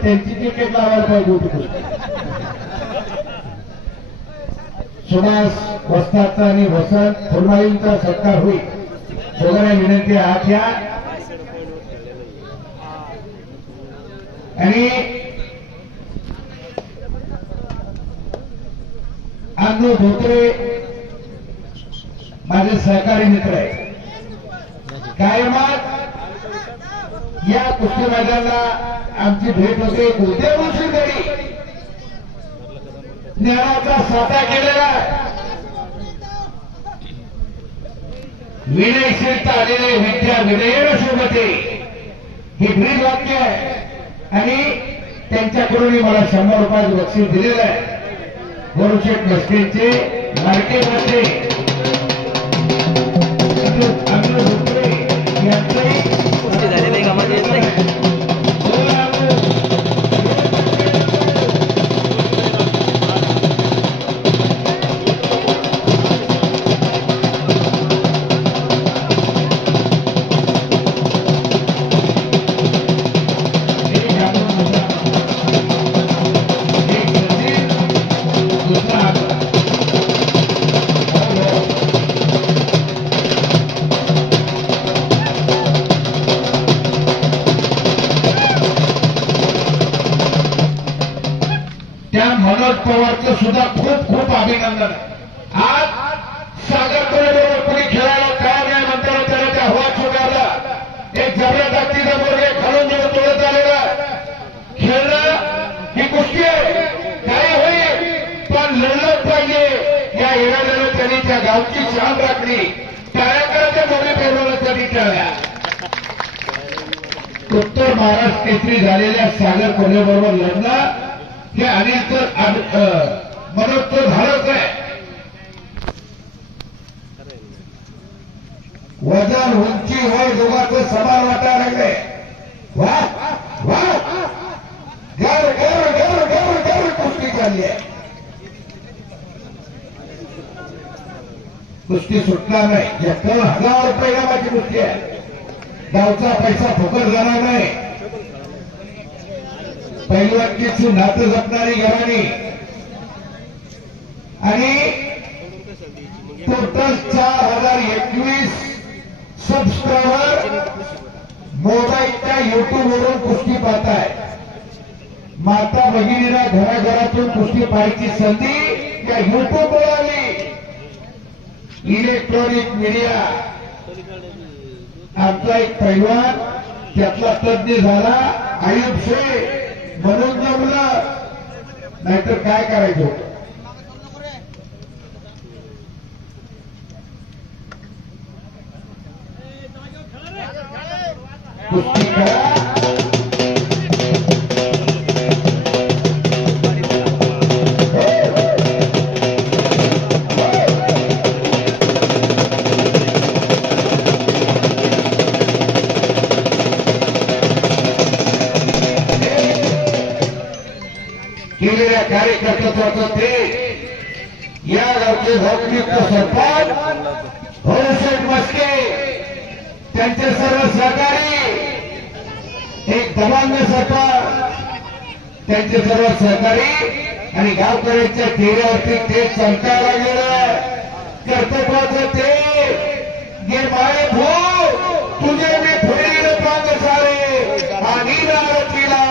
त्यांची तिकीट लावायला पाहिजे होती. सुभाष वस्तादचा आणि वसंत फुलमाळींचा सत्कार होईल. सगळ्यांना विनंती हात घ्या आणि अण्णू धोत्रे माझे सहकारी मित्र आहे. कायमात या कुस्ती मैदानाला आमची भेट होते. उद्यापासून तरी ज्ञानाचा साठा केलेला विनयशीलता आलेले विद्या विनयेन शोभते हे ब्रीद वाक्य आहे आणि त्यांच्याकडून मला 100 रुपयाचं बक्षीस दिलेलं आहे. गोरुशेठ मस्केचे मार्केटमध्ये झालेले कामात येत नाही. मनोज पवारचं सुद्धा खूप खूप अभिनंदन. आज सागर बरोबर कोणी खेळायला तयार नाही म्हणताना त्याला त्या हवा स्वीकारला. एक जबरदस्तीचा बोर्गे घालून जेव्हा तोडत आलेला खेळणं ही गोष्टी आहे. काय होईल पण लढलं पाहिजे या इराद्यानं त्यांनी त्या गावची शान राखली. टाळ्याकडे मोठे पेरवण्यासाठी टाळ्या. उत्तर महाराष्ट्र केसरी झालेल्या सागर कोल्हेबरोबर लढणं हे अनिलचं मनोजचं झालंच आहे. वजन उंची वय दोघांचं समान वाटायला लागले. वा वा गर गर गर गर गर कुस्ती चालली आहे. कुस्ती सुटणार नाही. 1000 रुपये नावाची कुस्ती आहे. गावचा पैसा फुकट जाणार नाही. पैलवानची नातं जपणारी घराणी आणि टोटल 4021 सबस्क्रायबर मोबाईलच्या युट्यूब वरून कुस्ती पाहताय. माता भगिनीला घराघरातून कुस्ती पाहायची संधी या युट्यूब वर आली. इलेक्ट्रॉनिक मीडिया आमचा एक पैलवान त्यातला तज्ञ झाला आयुब शेख म्हणून जमलं नाहीतर काय करायचं. कुस्ती करा केलेल्या कार्यकर्त्याचं ते या गावचे भावनिक सरपंच गोरुशेठ मस्के त्यांचे सर्व सहकारी एक दबांग सरपंच त्यांचे सर्व सहकारी आणि गावकऱ्यांच्या चेहऱ्यावरती ते चमकायला गेलं. कर्तव्याचं ते गे माये भो तुझे मी फुलीन पांग सारे आणि आरतीला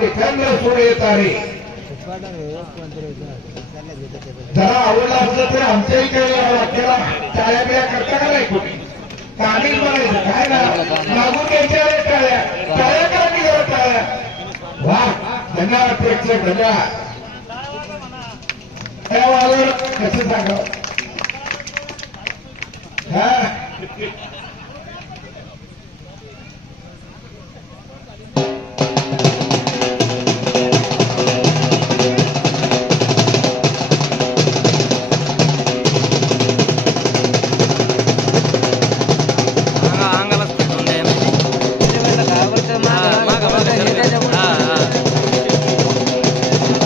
ते चंद्र सोडे तारे. जरा आवडला असलं तर आमच्याही केला टाळ्या बिळ्या करता का नाही कुठे काढीच म्हणायचं काय ना मागून घ्यायच्या टाळ्या टाळ्या करा की जरा टाळ्या. वा धन्यवाद प्रेक्षक धन्यवाद. त्या वावर कसं सांगावं हा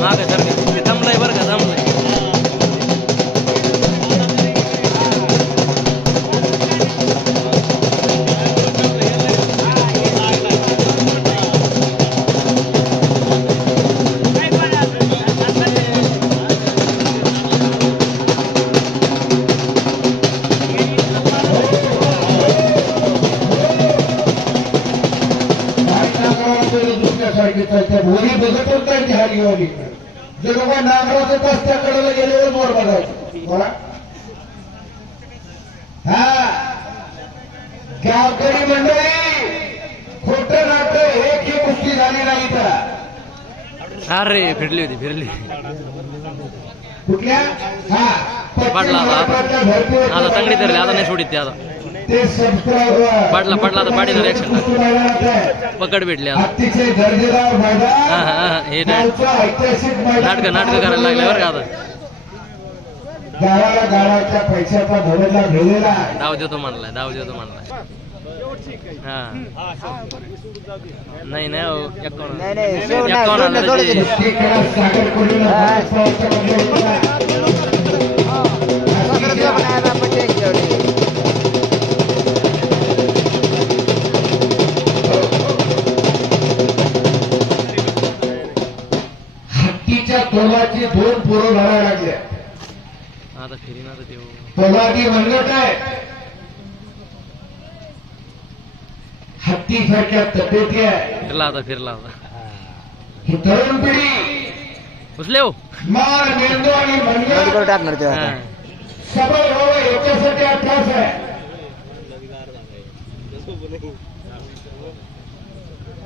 माग सर ते थांबलंय बरं का थांबलंय. बोली बघतच नाही ती हालीवाली जे लोक नागराचं तास त्याकडे गेल्यावर मोर बघायचं बोला. हा गावकरी मंडळी खोटं नाटं एक ही गोष्टी झाली नाही तर अरे फिरली होती फिरली. कुठल्या हा पडला आता तंगडी धरली आता नाही सोडित ते आता ते सबस्क्राईब पडला आता पाडी रिॲक्शन पकड भेटली आता. अतिशय दर्जेदार मैदान हे ऐतिहासिक नाटक करायला लागले बरं का आता. गावाला गावाच्या पैशाचा मोबदला मिळलेला आहे. डाव देतो म्हणलाय हा नाही सागर हत्तीच्या तोलाची 2 पोरं भरायला लागले. आता फिरी ना देऊ तोलाची म्हणत आहे हत्तीसारख्या तब्येती आहे. फिरला आता ही तरुण पिढी उचले हो मार मेंदू आणि मनगट सबळ व्हावं याच्यासाठी हा त्रास आहे.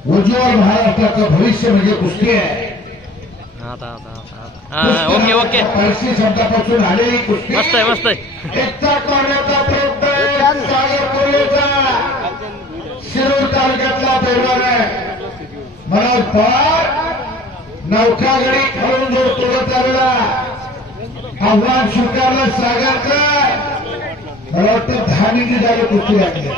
उज्ज्वल महाराष्ट्राचं भविष्य म्हणजे कुस्ती आहे. ओके पैसे शब्दापासून आलेली कुस्ती मस्त आहे एकटा करण्याचा प्रयत्न सागर कोल्हेचा शिरूर तालुक्यातला पैलवान आहे. मला फार नौकागडी खेळून जो तोडत आलेला आव्हान स्वीकारलं सागरचं. मला वाटतं 10 मिनिट झाले कुस्ती लागली.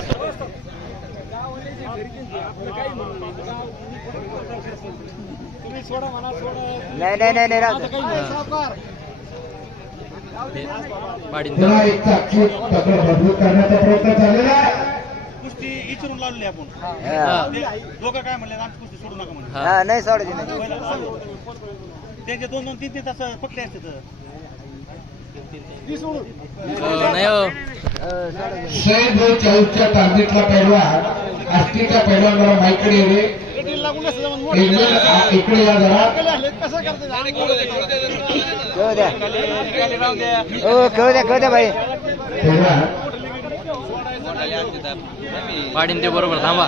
पुन्हा एक चाकची पकड मजबूत करण्याचा प्रयत्न झालेला आहे. कुस्ती इचरून लावली आपण लोक काय म्हणले आमची कुस्ती सोडू नका म्हणले नाही सोडायची त्यांचे 2-2-3-3 तास पकडले असते तर नाही हो शहीद 40च्या टार्गेटला पैलवान आष्टीचा पैलवान मला माईकडे येणे इकडे या जरा कळू द्या भाई पाडीन ते बरोबर थांबा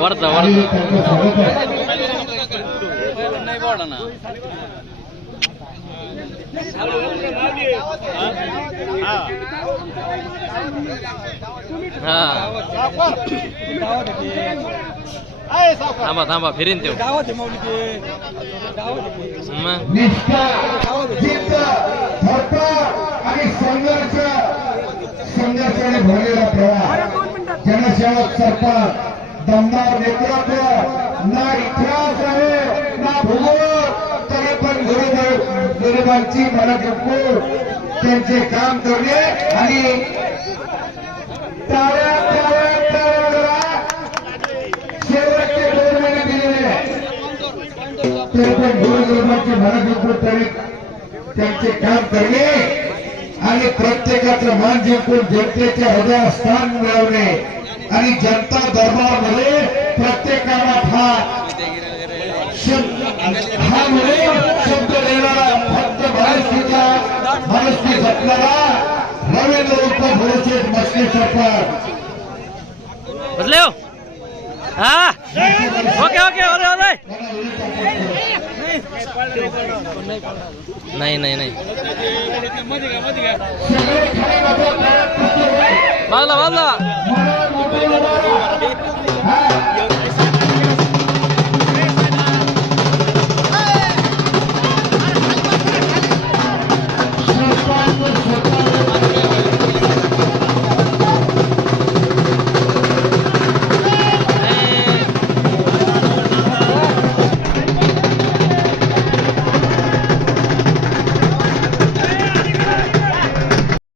वरचा नाही बोला ना. थांबा फिरीन ते निष्ठा जिद्द धडपड आणि संघर्षाने भरलेला प्रवास जनसेवक सरपंच दमदार नेतृत्व ना इतिहास आहे ना भूगोल तरी पण गरिबांची मनं जिंकून त्यांचे काम करणे आणि शेवटचे 2 महिने दिलेले तरी पण गोरगरिबांची मनं जिंकून तरी त्यांचे काम करणे आणि प्रत्येकाचं मन जिंकून जनतेच्या हृदयात स्थान मिळवणे आणि जनता दरबारमध्ये प्रत्येकाला हा म्हणून शब्द देणारा फक्त महाराष्ट्री जपणारा रवींद्र उर्फ भोरशेठ मस्के सरपंच बदले हो हा ओके नाही बाजला